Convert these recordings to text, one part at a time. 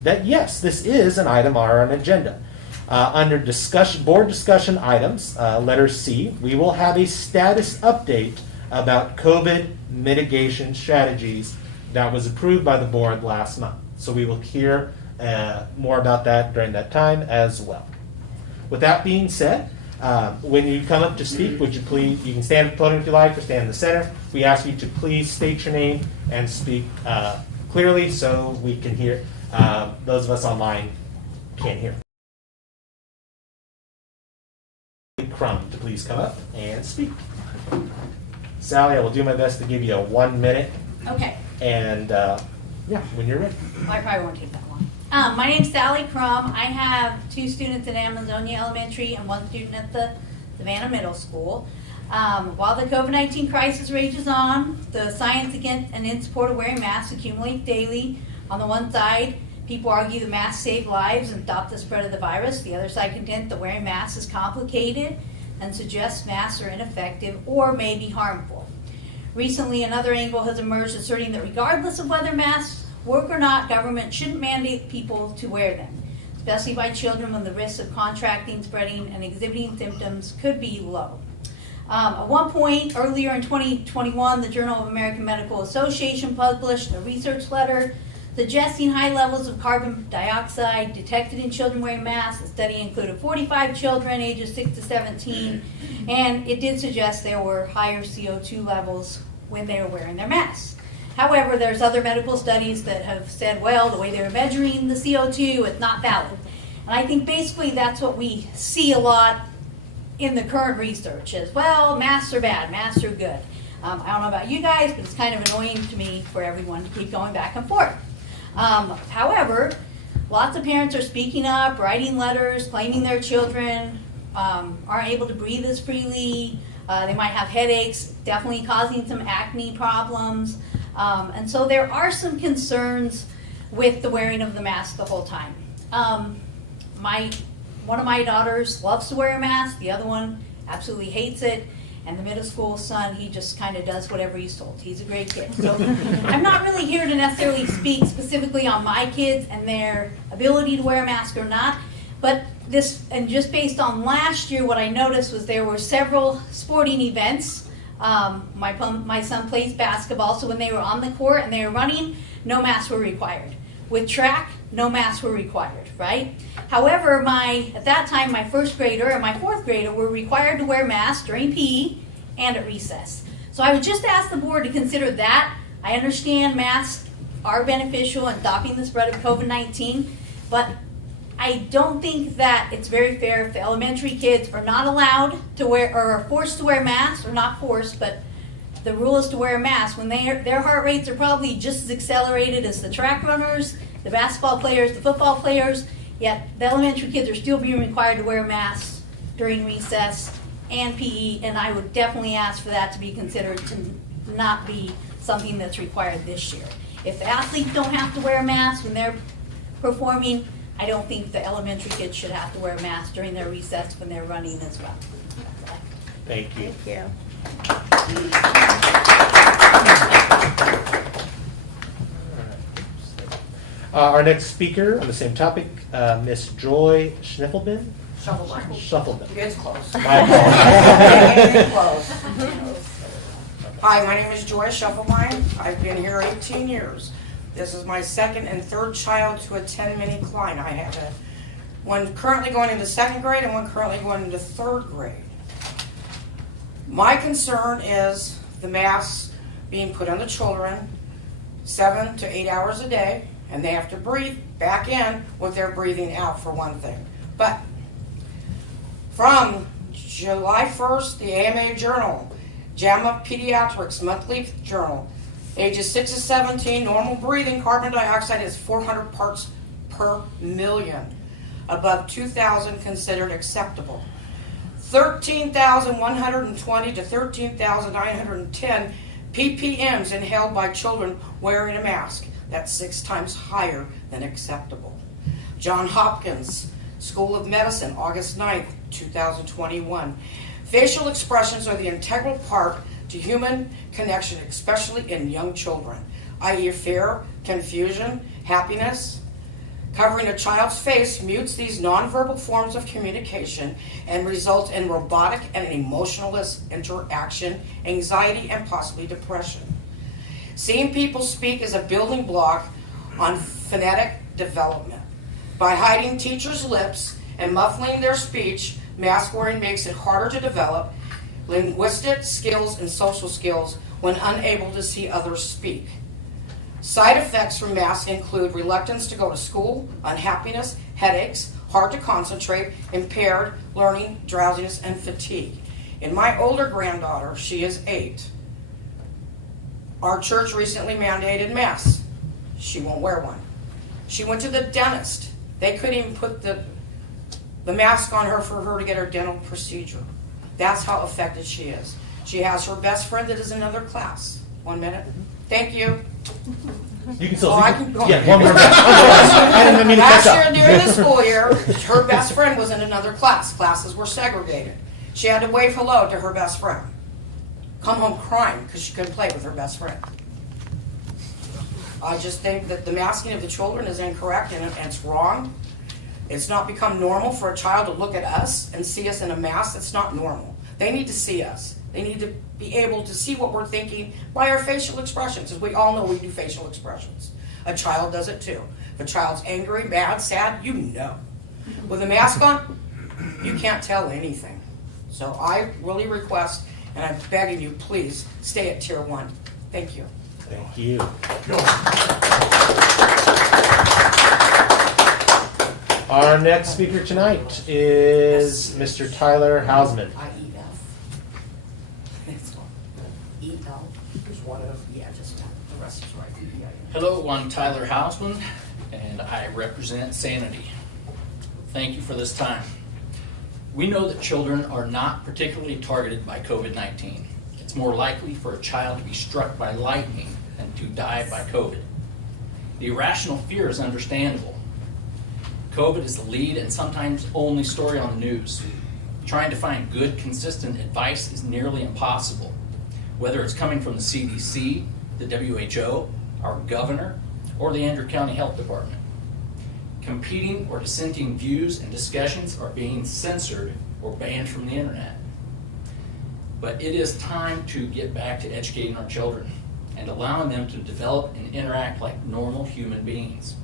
that yes, this is an item on our agenda. Under board discussion items, letter C, we will have a status update about COVID mitigation strategies that was approved by the board last month. So we will hear more about that during that time as well. With that being said, when you come up to speak, would you please, you can stand at the podium if you like, or stand in the center. We ask you to please state your name and speak clearly so we can hear. Those of us online can't hear. Crumb to please come up and speak. Sally, I will do my best to give you a 1 minute. Okay. And yeah, when you're ready. I probably won't take that long. My name's Sally Crum. I have 2 students at Amazonia Elementary and 1 student at the Savannah Middle School. While the COVID-19 crisis rages on, the science against and in support of wearing masks accumulates daily. On the one side, people argue the masks save lives and stop the spread of the virus. The other side contends that wearing masks is complicated and suggests masks are ineffective or may be harmful. Recently, another angle has emerged asserting that regardless of whether masks work or not, government shouldn't mandate people to wear them, especially by children when the risk of contracting, spreading, and exhibiting symptoms could be low. At one point earlier in 2021, the Journal of American Medical Association published a research letter suggesting high levels of carbon dioxide detected in children wearing masks. The study included 45 children ages 6 to 17, and it did suggest there were higher CO2 levels when they were wearing their masks. However, there's other medical studies that have said, well, the way they were measuring the CO2 is not valid. And I think basically that's what we see a lot in the current research is, well, masks are bad, masks are good. I don't know about you guys, but it's kind of annoying to me for everyone to keep going back and forth. However, lots of parents are speaking up, writing letters, claiming their children aren't able to breathe as freely. They might have headaches, definitely causing some acne problems. And so there are some concerns with the wearing of the mask the whole time. One of my daughters loves to wear a mask, the other one absolutely hates it. And the middle school son, he just kind of does whatever he's told. He's a great kid. So I'm not really here to necessarily speak specifically on my kids and their ability to wear a mask or not. But this, and just based on last year, what I noticed was there were several sporting events. My son plays basketball, so when they were on the court and they were running, no masks were required. With track, no masks were required, right? However, at that time, my first grader and my fourth grader were required to wear masks during PE and at recess. So I would just ask the board to consider that. I understand masks are beneficial in stopping the spread of COVID-19, but I don't think that it's very fair if the elementary kids are not allowed to wear, or are forced to wear masks, or not forced, but the rule is to wear a mask when their heart rates are probably just as accelerated as the track runners, the basketball players, the football players, yet the elementary kids are still being required to wear masks during recess and PE, and I would definitely ask for that to be considered to not be something that's required this year. If the athletes don't have to wear a mask when they're performing, I don't think the elementary kids should have to wear a mask during their recess when they're running as well. Thank you. Thank you. Our next speaker on the same topic, Miss Joy Schniffelman. Shuffleman. It's close. My apologies. Close. Hi, my name is Joy Shuffleline. I've been here 18 years. This is my second and third child to attend mini Klein. I have one currently going into 2nd grade and one currently going into 3rd grade. My concern is the masks being put on the children 7 to 8 hours a day, and they have to breathe back in what they're breathing out, for one thing. But from July 1st, the AMA Journal, JAMA Pediatrics Monthly Journal, ages 6 to 17, normal breathing carbon dioxide is 400 parts per million. Above 2,000 considered acceptable. 13,120 to 13,910 ppms inhaled by children wearing a mask. That's 6 times higher than acceptable. Johns Hopkins School of Medicine, August 9th, 2021. Facial expressions are the integral part to human connection, especially in young children, i.e. fear, confusion, happiness, Covering a child's face mutes these nonverbal forms of communication and results in robotic and emotionless interaction, anxiety, and possibly depression. Seeing people speak is a building block on phonetic development. By hiding teachers' lips and muffling their speech, mask wearing makes it harder to develop linguistic skills and social skills when unable to see others speak. Side effects from masks include reluctance to go to school, unhappiness, headaches, hard to concentrate, impaired learning, drowsiness, and fatigue. In my older granddaughter, she is 8. Our church recently mandated masks. She won't wear one. She went to the dentist. They couldn't even put the mask on her for her to get her dental procedure. That's how affected she is. She has her best friend that is in another class. 1 minute. Thank you. You can still. Oh, I can go. Yeah, one more. I didn't mean to catch Last up. year during the school year, her best friend was in another class. Classes were segregated. She had to wave hello to her best friend. Come home crying because she couldn't play with her best friend. I just think that the masking of the children is incorrect and it's wrong. It's not become normal for a child to look at us and see us in a mask. That's not normal. They need to see us. They need to be able to see what we're thinking by our facial expressions. As we all know, we do facial expressions. A child does it too. If a child's angry, mad, sad, you know. With a mask on, you can't tell anything. So I really request, and I'm begging you, please stay at Tier 1. Thank you. Thank you. Our next speaker tonight is Mr. Tyler Houseman. Hello, I'm Tyler Houseman, and I represent Sanity. Thank you for this time. We know that children are not particularly targeted by COVID-19. It's more likely for a child to be struck by lightning than to die by COVID. The irrational fear is understandable. COVID is the lead and sometimes only story on the news. Trying to find good, consistent advice is nearly impossible, whether it's coming from the CDC, the WHO, our governor, or the Andrew County Health Department. Competing or dissenting views and discussions are being censored or banned from the internet. But it is time to get back to educating our children and allowing them to develop and interact like normal human beings.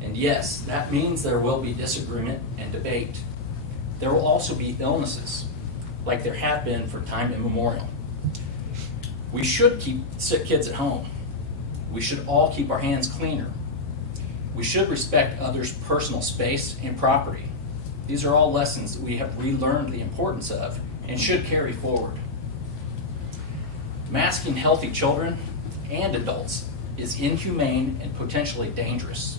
And yes, that means there will be disagreement and debate. There will also be illnesses, like there have been for time immemorial. We should keep sick kids at home. We should all keep our hands cleaner. We should respect others' personal space and property. These are all lessons that we have relearned the importance of and should carry forward. Masking healthy children and adults is inhumane and potentially dangerous.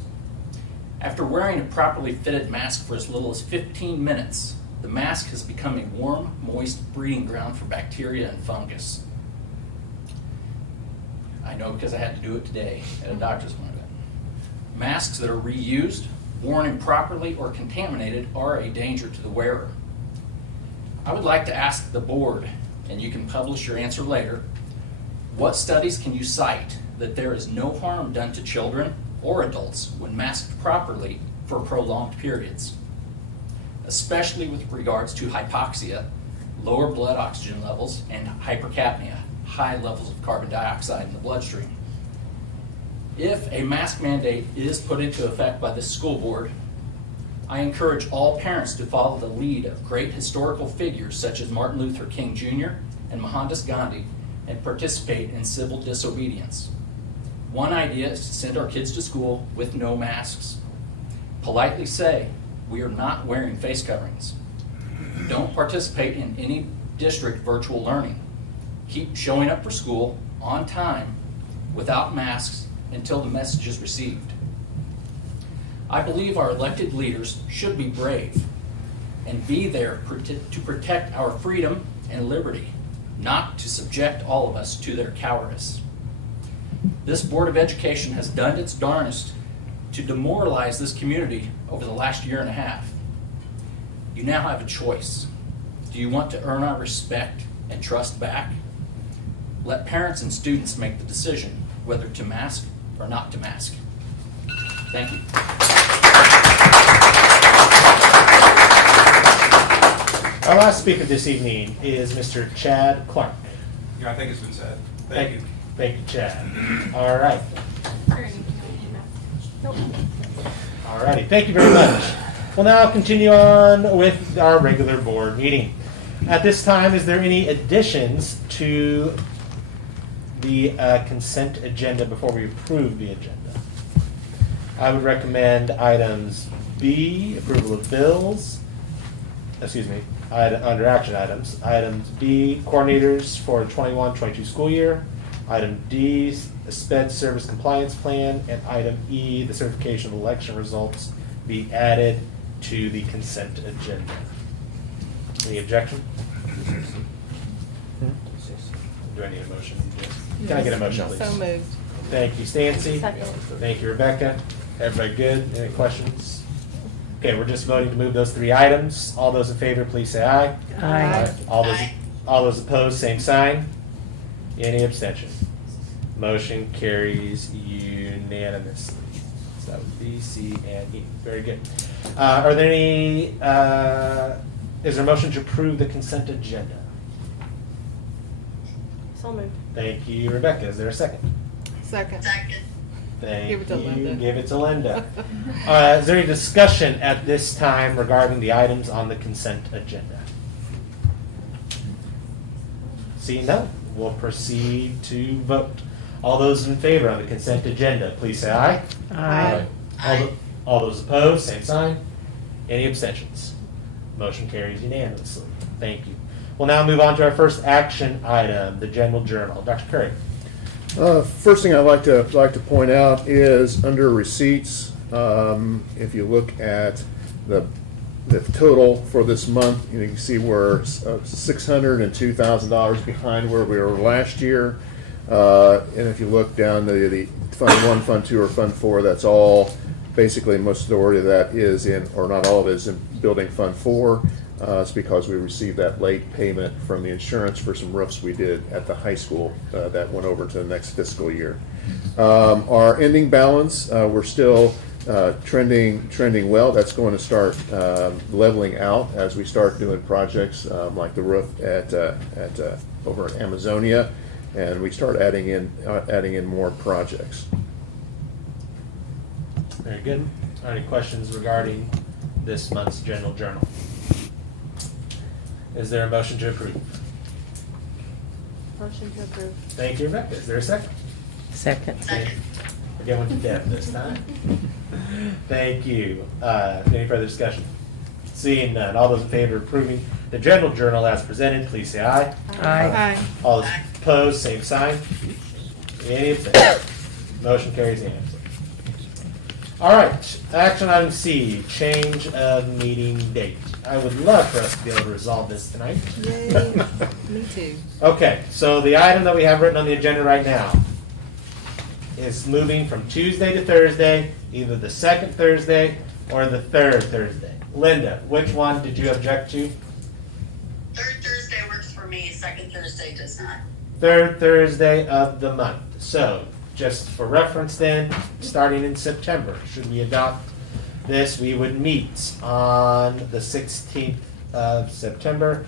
After wearing a properly fitted mask for as little as 15 minutes, the mask has become a warm, moist breeding ground for bacteria and fungus. I know because I had to do it today at a doctor's appointment. Masks that are reused, worn improperly, or contaminated are a danger to the wearer. I would like to ask the board, and you can publish your answer later, what studies can you cite that there is no harm done to children or adults when masked properly for prolonged periods, especially with regards to hypoxia, lower blood oxygen levels, and hypercapnia, high levels of carbon dioxide in the bloodstream. If a mask mandate is put into effect by the school board, I encourage all parents to follow the lead of great historical figures such as Martin Luther King Jr. and Mohandas Gandhi and participate in civil disobedience. One idea is to send our kids to school with no masks. Politely say, we are not wearing face coverings. Don't participate in any district virtual learning. Keep showing up for school on time without masks until the message is received. I believe our elected leaders should be brave and be there to protect our freedom and liberty, not to subject all of us to their cowardice. This Board of Education has done its darnest to demoralize this community over the last year and a half. You now have a choice. Do you want to earn our respect and trust back? Let parents and students make the decision whether to mask or not to mask. Thank you. Our last speaker this evening is Mr. Chad Clark. Yeah, I think it's been said. Thank you. Thank you, Chad. All right. All righty, thank you very much. We'll now continue on with our regular board meeting. At this time, is there any additions to the consent agenda before we approve the agenda? I would recommend items B, approval of bills, under action items. Items B, coordinators for 21-22 school year. Item D, the SPED service compliance plan. And item E, the certification of election results, be added to the consent agenda. Any objection? Do I need a motion? Can I get a motion, please? So moved. Thank you, Stancy. Second. Thank you, Rebecca. Everybody good? Any questions? Okay, we're just voting to move those 3 items. All those in favor, please say aye. Aye. All those opposed, same sign. Any abstention? Motion carries unanimously. So that would B, C, and E. Very good. Are there any, is there a motion to approve the consent agenda? So moved. Thank you, Rebecca. Is there a second? Second. Thank Give it to you. Linda. Give it to Linda. Is there any discussion at this time regarding the items on the consent agenda? Seeing none, we'll proceed to vote. All those in favor of the consent agenda, please say aye. Aye. All those opposed, same sign. Any abstentions? Motion carries unanimously. Thank you. We'll now move on to our first action item, the general journal. Dr. Curry. First thing I'd like to point out is under receipts. If you look at the total for this month, you can see we're $602,000 behind where we were last year. And if you look down the Fund 1, Fund 2, or Fund 4, that's all basically majority of that is in, or not all of it is in Building Fund 4. It's because we received that late payment from the insurance for some roofs we did at the high school that went over to the next fiscal year. Our ending balance, we're still trending well. That's going to start leveling out as we start doing projects like the roof at over at Amazonia, and we start adding in more projects. Very good. Are any questions regarding this month's general journal? Is there a motion to approve? Motion to approve. Thank you, Rebecca. Is there a second? Second. We're going with Deb this time. Thank you. Any further discussion? Seeing none, all those in favor of approving the general journal as presented, please say aye. Aye. All those opposed, same sign. Any abstentions? Motion carries unanimously. All right, action item C, change of meeting date. I would love for us to be able to resolve this tonight. Yay. Me too. Okay, so the item that we have written on the agenda right now is moving from Tuesday to Thursday, either the second Thursday or the third Thursday. Linda, which one did you object to? Third Thursday works for me, second Thursday does not. Third Thursday of the month. So, just for reference then, starting in September, should we adopt this, we would meet on the 16th of September,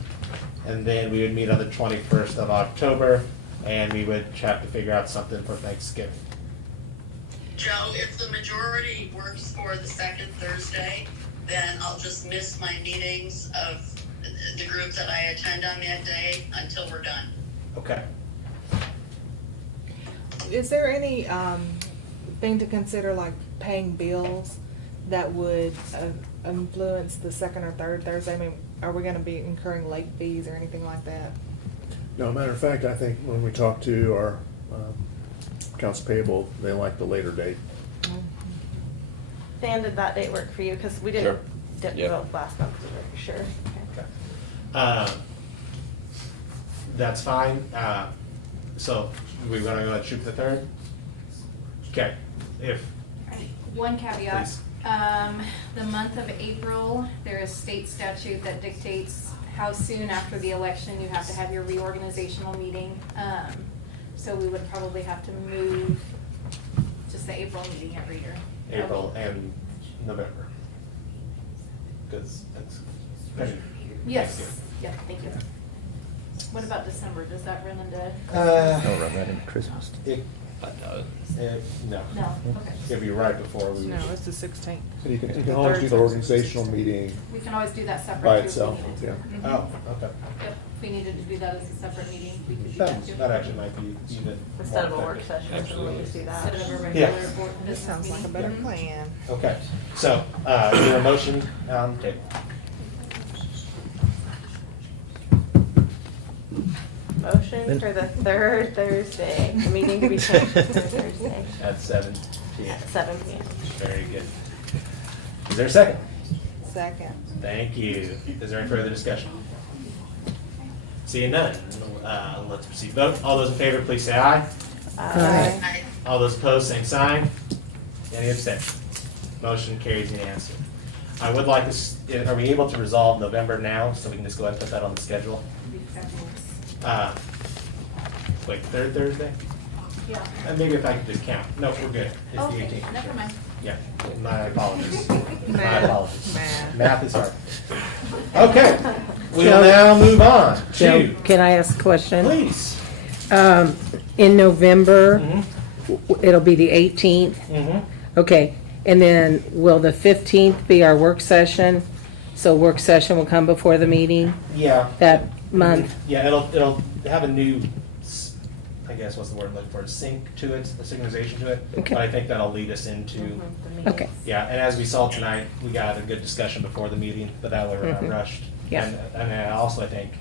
and then we would meet on the 21st of October, and we would have to figure out something for Thanksgiving. Joe, if the majority works for the second Thursday, then I'll just miss my meetings of the group that I attend on that day until we're done. Okay. Is there any thing to consider, like paying bills that would influence the second or third Thursday? I mean, are we going to be incurring late fees or anything like that? No, matter of fact, I think when we talk to our accounts payable, they like the later date. Dan, did that date work for you? Because we Sure. didn't Yep. vote last month, for sure. Okay. That's fine. So we're gonna go shoot for the third? Okay. If, One caveat, Please. The month of April, there is state statute that dictates how soon after the election you have to have your reorganizational meeting. So we would probably have to move just the April meeting every year. April and November. Because that's. Yes, Yeah, thank you. What about December? Does that run into? Run that into Christmas. No. No, okay. It'd be right before we. No, it's the 16th. You can always do the organizational meeting We can always do that separate. by too if we itself, needed to. yeah. Mhm. Oh, okay. Yep, if we needed to do that as a separate meeting, we could do That, that too. that actually might be even. Instead of a more work effective. session, we can do that. Instead of a Yeah. regular board This business sounds like a meeting. better Mhm. plan. Okay, so, is there a motion on the table? Motion for the third Thursday, the meeting to be changed to Thursday At 7 p.m. at 7 p.m. Very good. Is there a second? Second. Thank you. Is there any further discussion? Seeing none, let's proceed. Vote. All those in favor, please say aye. I, All those opposed, same sign. Any abstention? Motion carries unanimously. I would like to, are we able to resolve November now, so we can just go ahead and put that on the schedule? Be fabulous. Wait, third Thursday? Yeah. And maybe if I could just count. No, we're good. It's the Okay, 18th. never mind. Yeah, my apologies. My Math. apologies. Math. Math is hard. Okay, we will now move on Joe, to, can I ask a question? please. In November, Mhm, it'll be the 18th. mhm. Okay, and then will the 15th be our work session? So work session will come before the meeting Yeah. that month? Yeah, it'll have a new, I guess, what's the word I'm looking for, sync to it, a synchronization to it. Okay. But I think that'll lead us into, Okay, yeah, and as we saw tonight, we got a good discussion before the meeting, but that way we're not Mhm. rushed. Yeah. And I also, I think,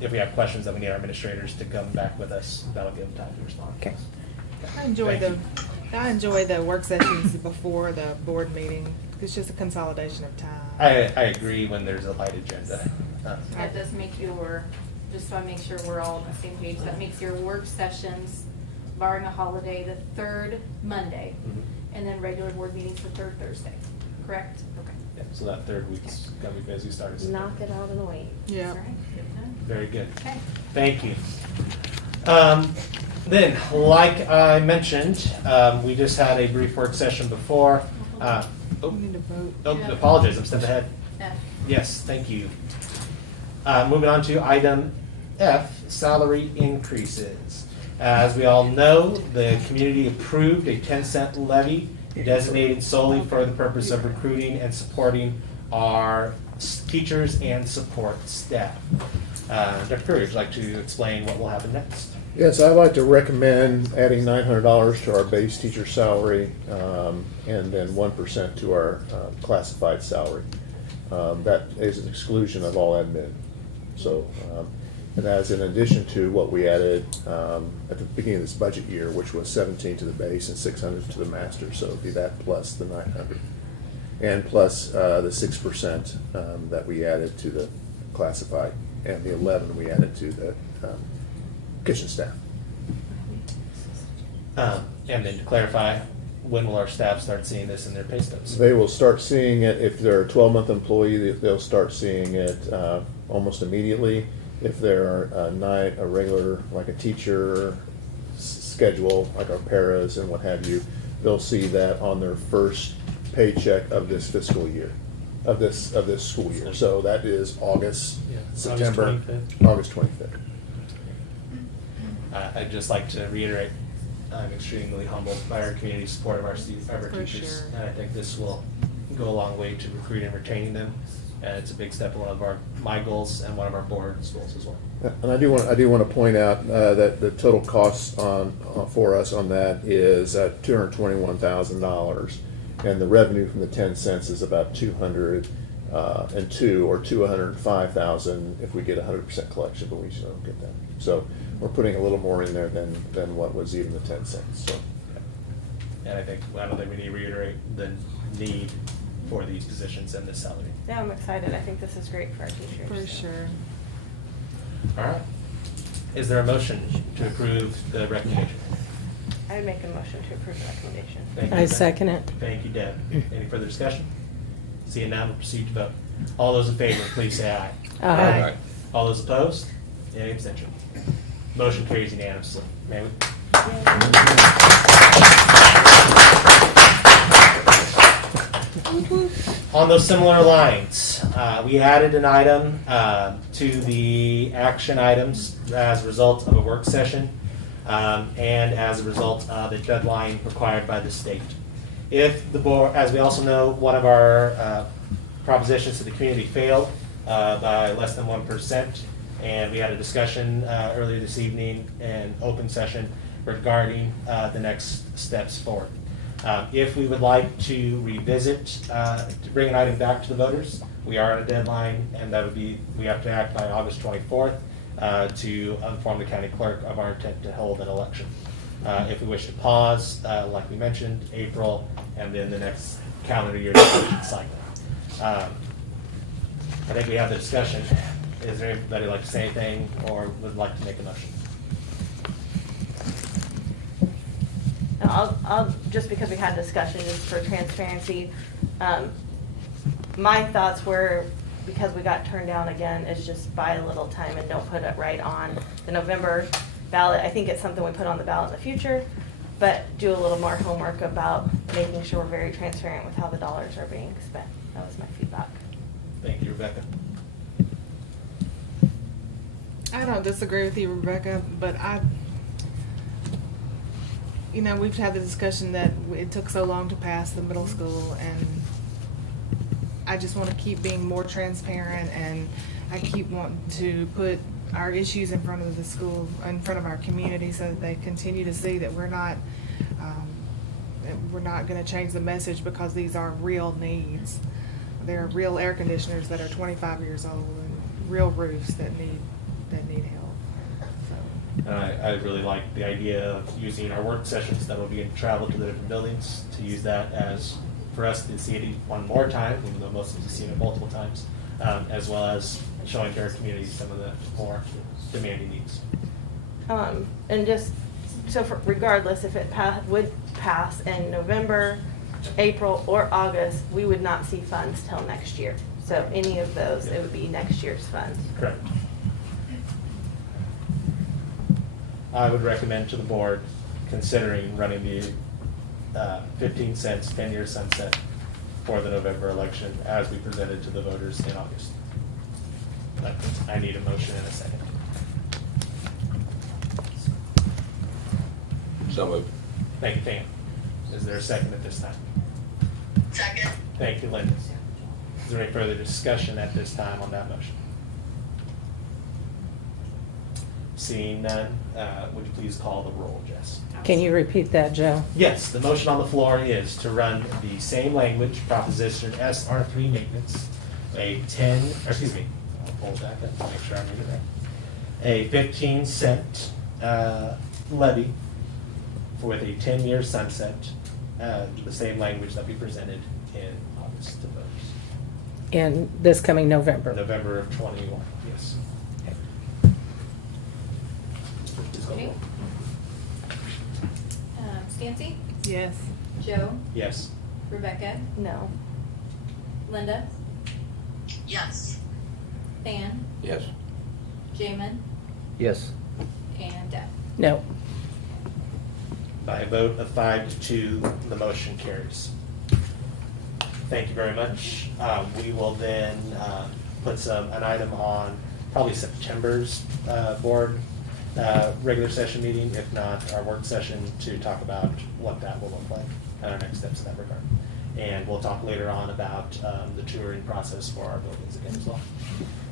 if we have questions that we need our administrators to come back with us, that'll give them time to respond. Okay. I enjoy Thank I enjoy the work sessions before the board meeting. It's just a consolidation of time. I agree when there's a light agenda. That does make your, just so I make sure we're all on the same page, that makes your work sessions, barring a holiday, the third Monday, Mhm. and then regular board meetings the third Thursday, correct? Okay. Yeah, so that third week's gonna be busy starting. Knock it out in a week. Yeah. That's all right. Good to know. Very good. Okay. Thank you. Then, like I mentioned, we just had a brief work session before. We need to vote. Oh, apologize, I'm stepping ahead. F. Yes, thank you. Moving on to item F, salary increases. As we all know, the community approved a 10-cent levy designated solely for the purpose of recruiting and supporting our teachers and support staff. Dr. Curry, would you like to explain what will happen next? Yes, I'd like to recommend adding $900 to our base teacher salary, and then 1% to our classified salary. That is an exclusion of all admin. So, and that's in addition to what we added at the beginning of this budget year, which was 17 to the base and 600 to the master. So it'd be that plus the 900, and plus the 6% that we added to the classified, and the 11 we added to the kitchen staff. And then to clarify, when will our staff start seeing this in their pay stubs? They will start seeing it, if they're a 12-month employee, they'll start seeing it almost immediately. If they're a regular, like a teacher schedule, like our paras and what have you, they'll see that on their first paycheck of this fiscal year, of this school year. So that is August, Yeah, September, August 25th. August 25th. I'd just like to reiterate, I'm extremely humbled by our community support of our students, of our For teachers. sure. And I think this will go a long way to recruiting and retaining them. And it's a big step in one of my goals and one of our board's goals as well. And I do want to point out that the total cost for us on that is $221,000, and the revenue from the 10 cents is about 202 or 205,000 if we get 100% collection, but we usually don't get that. So we're putting a little more in there than what was even the 10 cents. So. And I don't think we need to reiterate the need for these positions and this salary. Yeah, I'm excited. I think this is great for our teachers. For sure. All right. Is there a motion to approve the recommendation? I would make a motion to approve the recommendation. Thank you, I Deb. second it. Thank you, Deb. Any further discussion? Seeing none, we'll proceed to vote. All those in favor, please say aye. Aye. All those opposed? Any abstention? Motion carries unanimously. May we? On those similar lines, we added an item to the action items as a result of a work session and as a result of a deadline required by the state. If the board, as we also know, one of our propositions to the community failed by less than 1%, and we had a discussion earlier this evening in open session regarding the next steps forward. If we would like to revisit, to bring an item back to the voters, we are on a deadline, and that would be, we have to act by August 24th to inform the county clerk of our intent to hold an election. If we wish to pause, like we mentioned, April, and then the next calendar year election cycle. I think we have the discussion. Is there anybody like to say anything or would like to make a motion? No, I'll, just because we had discussion, just for transparency, my thoughts were, because we got turned down again, is just buy a little time and don't put it right on the November ballot. I think it's something we put on the ballot in the future, but do a little more homework about making sure we're very transparent with how the dollars are being spent. That was my feedback. Thank you, Rebecca. I don't disagree with you, Rebecca, but we've had the discussion that it took so long to pass the middle school, and I just want to keep being more transparent, and I keep wanting to put our issues in front of the school, in front of our community, so that they continue to see that we're not going to change the message because these are real needs. There are real air conditioners that are 25 years old and real roofs that need help. So. I really like the idea of using our work sessions that will be in travel to the different buildings, to use that as for us to see it one more time, even though most of us have seen it multiple times, as well as showing to our community some of the more demanding needs. And just, so regardless, if it would pass in November, April, or August, we would not see funds till next year. So any of those, it would be next year's funds. Correct. I would recommend to the board considering running the 15 cents 10-year sunset for the November election as we presented to the voters in August. But I need a motion and a second. So moved. Thank you, Pam. Is there a second at this time? Second. Thank you, Linda. Is there any further discussion at this time on that motion? Seeing none, would you please call the roll, Jess? Can you repeat that, Joe? Yes, the motion on the floor is to run the same language, proposition SR3 maintenance, I'll pull it back up to make sure I read it right. A 15-cent levy with a 10-year sunset, the same language that we presented in August to voters. In this coming November? November of 21, yes. Okay. Stancy? Yes. Joe? Yes. Rebecca? No. Linda? Yes. Than? Yes. Jamin? Yes. And Deb? No. By a vote of 5-2, the motion carries. Thank you very much. We will then put an item on probably September's board regular session meeting, if not our work session, to talk about what that will look like and our next steps in that regard. And we'll talk later on about the touring process for our buildings again as well.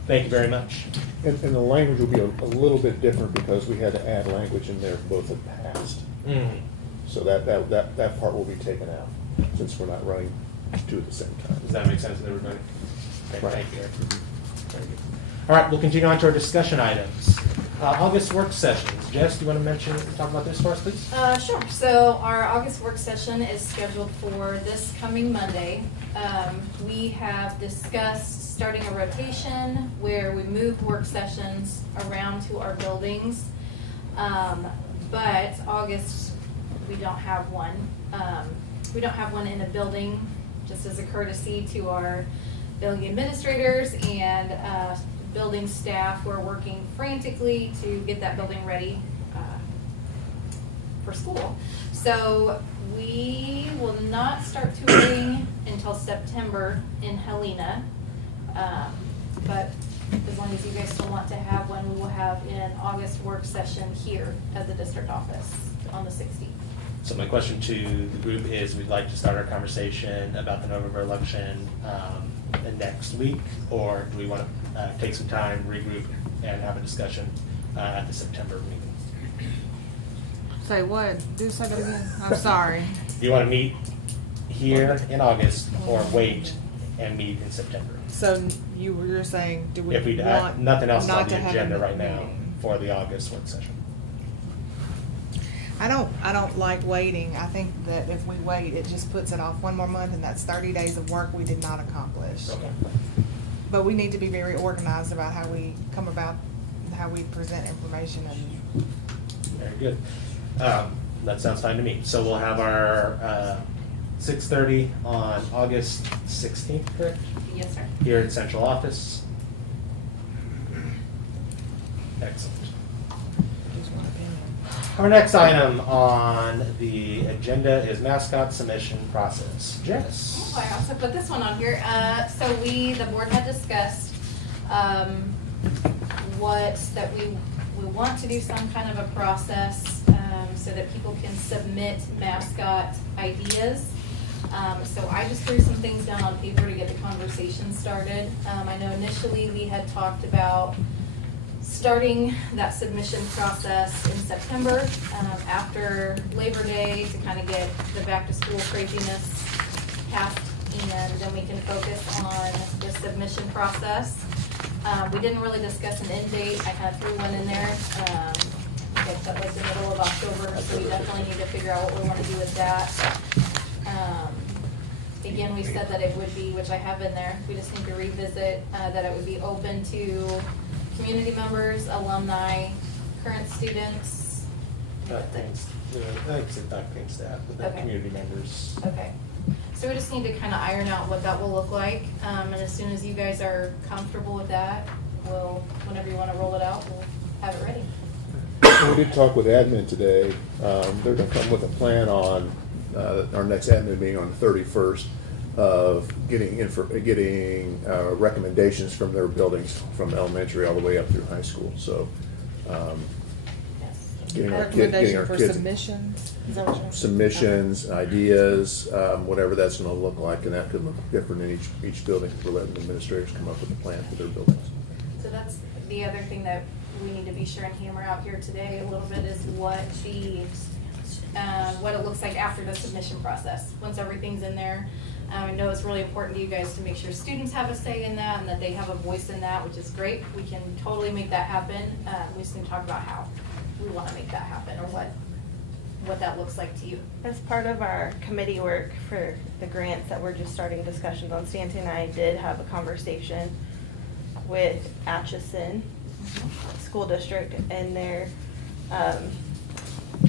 Thank you very much. And the language will be a little bit different because we had to add language in there, both had passed. Mm. So that part will be taken out, since we're not running two at the same time. Does that make sense to everybody? Okay, Right. thank you. Very good. All right, we'll continue on to our discussion items. August work sessions. Jess, do you want to talk about this for us, please? Sure. So our August work session is scheduled for this coming Monday. We have discussed starting a rotation where we move work sessions around to our buildings. But August, we don't have one. We don't have one in a building, just as a courtesy to our building administrators and building staff. We're working frantically to get that building ready for school. So We will not start touring until September in Helena. But as long as you guys still want to have one, we will have an August work session here at the district office on the 16th. So my question to the group is, we'd like to start our conversation about the November election next week, or do we want to take some time, regroup, and have a discussion at the September meeting? Say what? Say that again. I'm sorry. Do you want to meet here in August, or wait and meet in September? So you were saying, do we If we want nothing else is not on to the have a agenda right now meeting? for the August work session. I don't like waiting. I think that if we wait, it just puts it off one more month, and that's 30 days of work we did not accomplish. Okay. But we need to be very organized about how we come about, how we present information and. Very good. That sounds fine to me. So we'll have our 6:30 on August 16th, correct? Yes, sir. Here at central office. Excellent. Our next item on the agenda is mascot submission process. Jess? Oh, I also put this one on here. So the board had discussed that we want to do some kind of a process so that people can submit mascot ideas. So I just threw some things down on paper to get the conversation started. I know initially we had talked about starting that submission process in September after Labor Day to kind of get the back to school craziness past, and then we can focus on the submission process. We didn't really discuss an end date. I kind of threw one in there. I think that was the middle of October, so we definitely need to figure out what we want to do with that. Again, we said that it would be, which I have in there, we just need to revisit that it would be open to community members, alumni, current students. Thanks. I think it's faculty staff, but then Okay. community members. Okay. So we just need to kind of iron out what that will look like. And as soon as you guys are comfortable with that, whenever you want to roll it out, we'll have it ready. We did talk with admin today. They're gonna come with a plan on, our next admin meeting on the 31st of getting recommendations from their buildings, from elementary all the way up through high school. So, Yes. getting our Recommendation for kids submissions? Is that what you're saying? submissions, ideas, whatever that's gonna look like, and that could look different in each building. We're letting administrators come up with a plan for their buildings. So that's the other thing that we need to be sure and hammer out here today a little bit is what it looks like after the submission process. Once everything's in there, I know it's really important to you guys to make sure students have a say in that and that they have a voice in that, which is great. We can totally make that happen. We just need to talk about how we want to make that happen, or what that looks like to you. As part of our committee work for the grants that we're just starting discussions on, Stanton and I did have a conversation with Atchison School District and their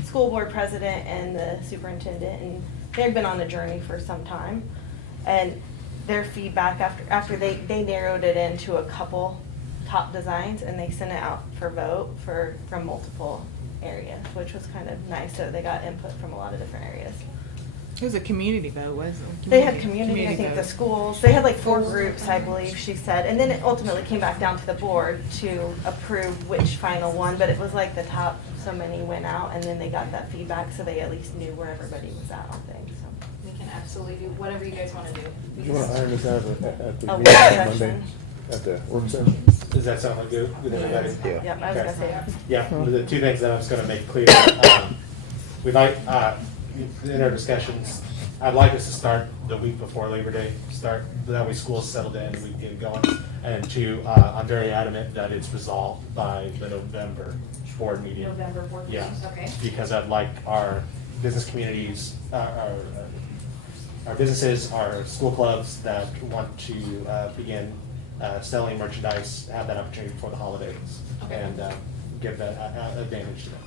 school board president and the superintendent, and they've been on a journey for some time. And their feedback after they narrowed it into a couple top designs, and they sent it out for vote from multiple areas, which was kind of nice. So they got input from a lot of different areas. It was a community vote, wasn't it? They had community, I think the vote. schools, they had like 4 groups, I believe she said, and then it ultimately came back down to the board to approve which final one, but it was like the top so many went out, and then they got that feedback, so they at least knew where everybody was at on things, so. We can absolutely do whatever you guys want to do. Do you wanna iron this out at the A meeting work on Monday? session. At the work session? Does that sound like good with everybody? Yeah. Yep, I was gonna say that. Yeah, the two things that I was gonna make clear, we'd like, in our discussions, I'd like us to start the week before Labor Day, that way school's settled in and we can get it going. And two, I'm very adamant that it's resolved by the November board meeting. November board Yeah, meeting, okay. because I'd like our business communities, our businesses, our school clubs that want to begin selling merchandise, have that opportunity before the holidays. Okay. And give that advantage to them.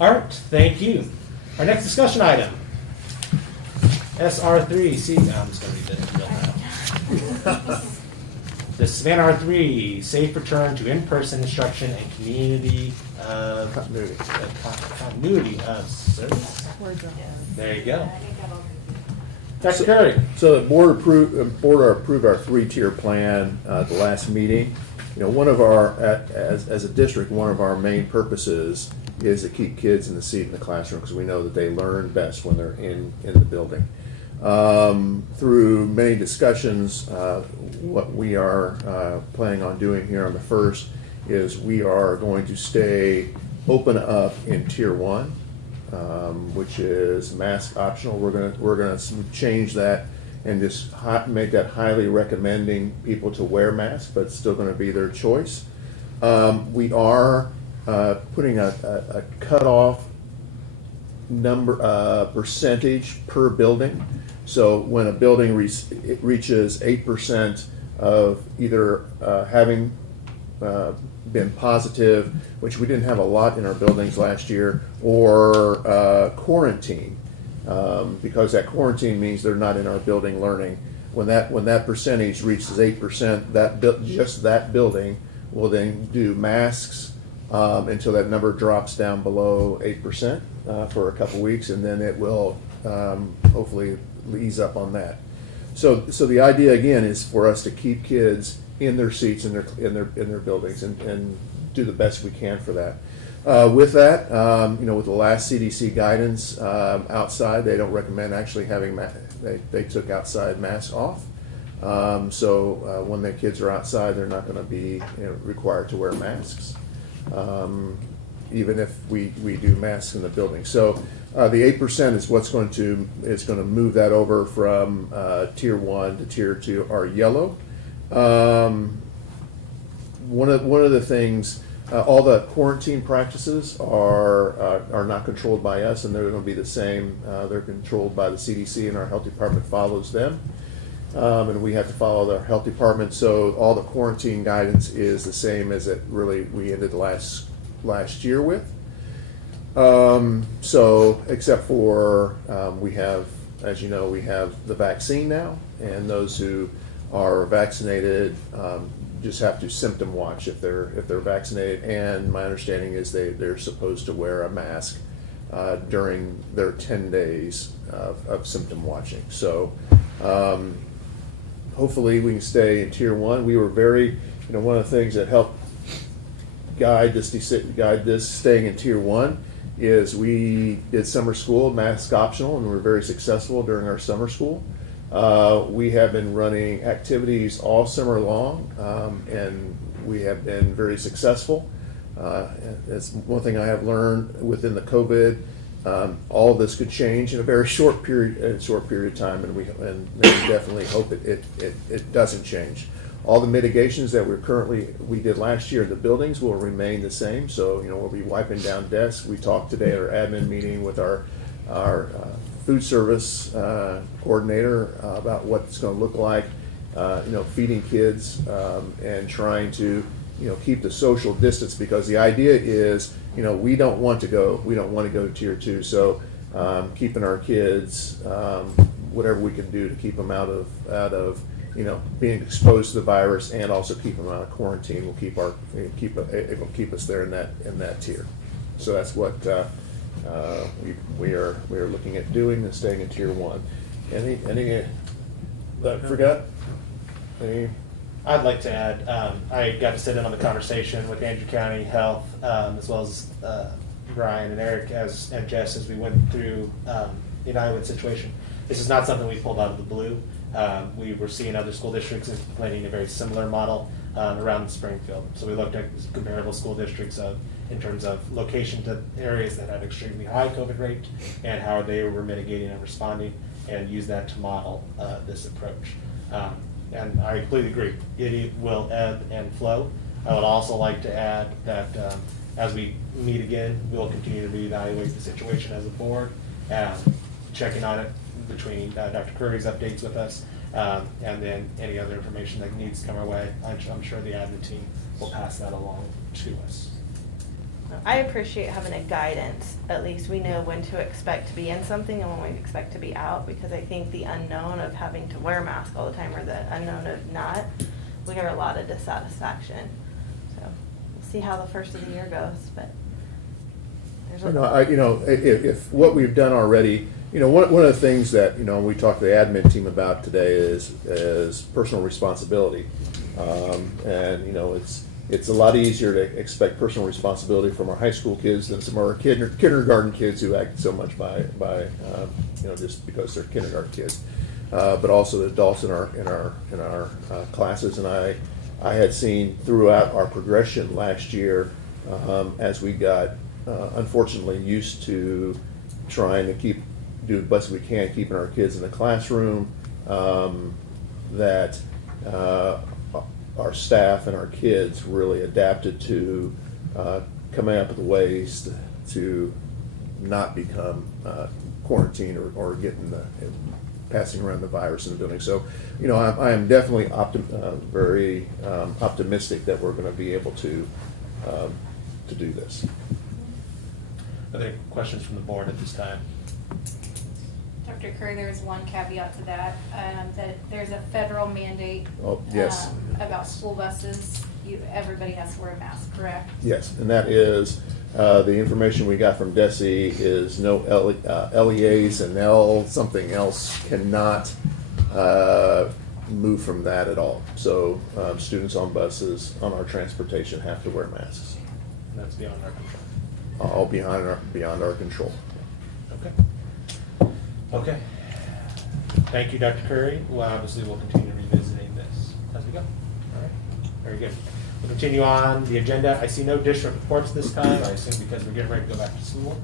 All right, thank you. Our next discussion item, SR3C, I'm just gonna read it real now. The Savannah R3, safe return to in-person instruction and community continuity of service. Words are hard. There you go. Dr. Curry. So the board approved our three-tier plan at the last meeting. You know, one of our, as a district, one of our main purposes is to keep kids in the seat in the classroom because we know that they learn best when they're in the building. Through many discussions, what we are planning on doing here on the first is we are going to stay open up in Tier 1, which is mask optional. We're gonna change that and just make that highly recommending people to wear masks, but it's still going to be their choice. We are putting a cutoff number percentage per building. So when a building reaches 8% of either having been positive, which we didn't have a lot in our buildings last year, or quarantine, because that quarantine means they're not in our building learning. When that percentage reaches 8%, just that building will then do masks until that number drops down below 8% for a couple weeks, and then it will hopefully ease up on that. So the idea again is for us to keep kids in their seats in their buildings and do the best we can for that. With that, with the last CDC guidance outside, they don't recommend actually having they took outside masks off. So when the kids are outside, they're not going to be required to wear masks, even if we do masks in the building. So the 8% is what's going to move that over from Tier 1 to Tier 2 are yellow. One of the things. All the quarantine practices are not controlled by us, and they're going to be the same. They're controlled by the CDC, and our health department follows them. And we have to follow the health department. So all the quarantine guidance is the same as it really we ended last year with. So except for we have, as you know, we have the vaccine now, and those who are vaccinated just have to symptom watch if they're vaccinated, and my understanding is they're supposed to wear a mask during their 10 days of symptom watching. So hopefully we can stay in Tier 1. We were very, one of the things that helped guide this staying in Tier 1 is we did summer school, mask optional, and we were very successful during our summer school. We have been running activities all summer long, and we have been very successful. That's one thing I have learned within the COVID. All of this could change in a very short period of time, and we definitely hope it doesn't change. All the mitigations that we did last year in the buildings will remain the same. So we'll be wiping down desks. We talked today at our admin meeting with our food service coordinator about what it's going to look like, feeding kids and trying to keep the social distance, because the idea is we don't want to go to Tier 2. So keeping our kids, whatever we can do to keep them out of being exposed to the virus, and also keep them out of quarantine will keep us there in that tier. So that's what we are looking at doing and staying in Tier 1. Any that I forgot? Any? I'd like to add, I got to sit in on the conversation with Andrew County Health, as well as Brian and Eric and Jess as we went through the evaluate situation. This is not something we pulled out of the blue. We were seeing other school districts implementing a very similar model around Springfield. So we looked at comparable school districts in terms of location to areas that had extremely high COVID rate and how they were mitigating and responding, and use that to model this approach. And I completely agree. It will ebb and flow. I would also like to add that as we meet again, we'll continue to reevaluate the situation as a board, checking on it between Dr. Curry's updates with us, and then any other information that needs to come our way. I'm sure the admin team will pass that along to us. I appreciate having a guidance. At least we know when to expect to be in something and when we expect to be out, because I think the unknown of having to wear a mask all the time, or the unknown of not, we got a lot of dissatisfaction. So we'll see how the first of the year goes, but there's if what we've done already, one of the things that, we talked to the admin team about today is personal responsibility. And, it's a lot easier to expect personal responsibility from our high school kids than some of our kindergarten kids who act so much by just because they're kindergarten kids. But also the adults in our classes. And I had seen throughout our progression last year, as we got unfortunately used to trying to do the best we can keeping our kids in the classroom, that our staff and our kids really adapted to coming up with ways to not become quarantined or getting passing around the virus in the building. So, I am definitely very optimistic that we're going to be able to do this. Are there questions from the board at this time? Dr. Curry, there's one caveat to that, that there's a federal mandate. Oh, yes. About school buses. Everybody has to wear a mask, correct? Yes, and that is, the information we got from DESE is no LEAs and something else cannot move from that at all. So students on buses, on our transportation, have to wear masks. And that's beyond our control. All beyond our control. Okay. Thank you, Dr. Curry. Well, obviously, we'll continue revisiting this as we go. All right. Very good. We'll continue on the agenda. I see no district reports this time, I assume because we're getting ready to go back to school.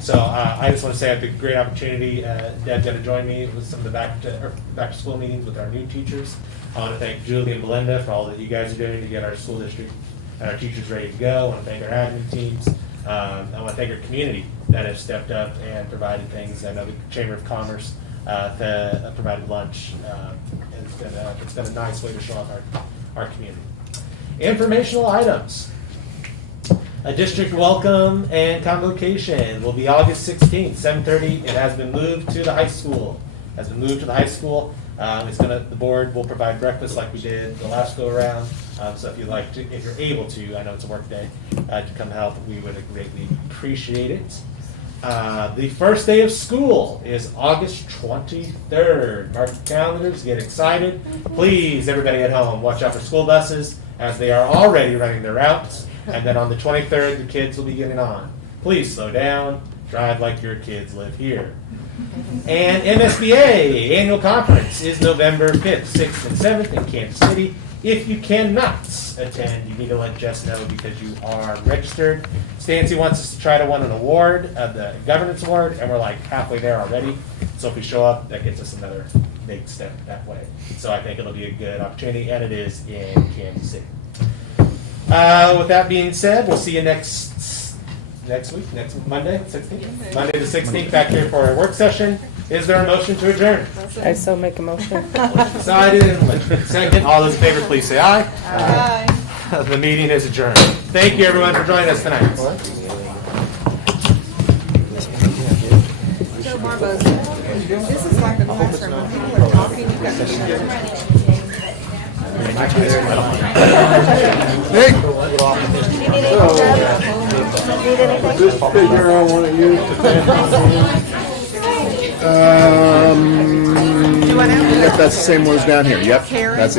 So I just want to say I have a great opportunity. Deb's going to join me with some of the back to school meetings with our new teachers. I want to thank Julie and Belinda for all that you guys are doing to get our school district and our teachers ready to go. I want to thank our admin teams. I want to thank our community that have stepped up and provided things. I know the Chamber of Commerce provided lunch. And it's been a nice way to show off our community. Informational items. A district welcome and convocation will be August 16th, 7:30. It has been moved to the high school. The board will provide breakfast like we did the last go around. So if you're able to, I know it's a work day, to come help, we would greatly appreciate it. The first day of school is August 23rd. Mark your calendars, get excited. Please, everybody at home, watch out for school buses as they are already running their routes. And then on the 23rd, the kids will be getting on. Please slow down, drive like your kids live here. And MSBA annual conference is November 5th, 6th, and 7th in Kansas City. If you cannot attend, you need to let Jess know because you are registered. Stancy wants us to try to win an award, the governance award, and we're like halfway there already. So if we show up, that gets us another big step that way. So I think it'll be a good opportunity, and it is in Kansas City. With that being said, we'll see you next week, next Monday, 16th. Monday the 16th, back here for our work session. Is there a motion to adjourn? I so make a motion. Decided and second. All those in favor, please say aye. Aye. The meeting is adjourned. Thank you, everyone, for joining us tonight. Joe Marbo's, this is like a classroom. When people are talking, you've got to This figure I want to use to Yep, that's the same one as down here. Yep, that's it.